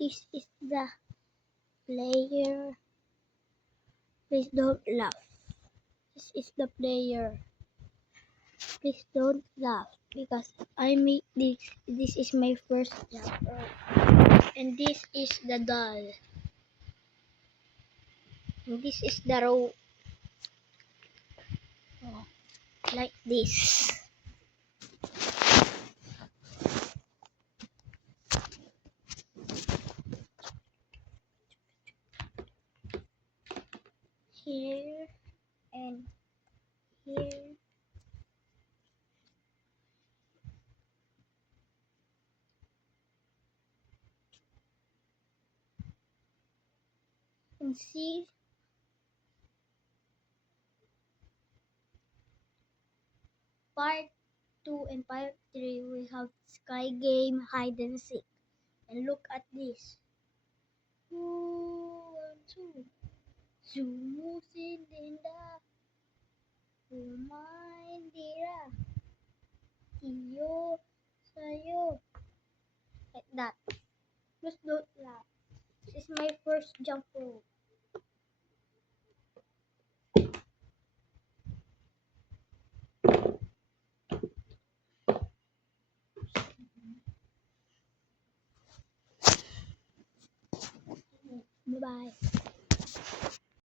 This is the player. Please don't laugh. This is the player. Please don't laugh because I made this. This is my first job. And this is the doll. And this is the row. Oh, like this. Here and here. And see, part 2 and part 3 we have sky game, hide and seek. And look at this. 2, 1, 2. Sumusinda. Humandira. Iyo sayo. Like that. Please don't laugh. This is my first jump rope. Bye-bye.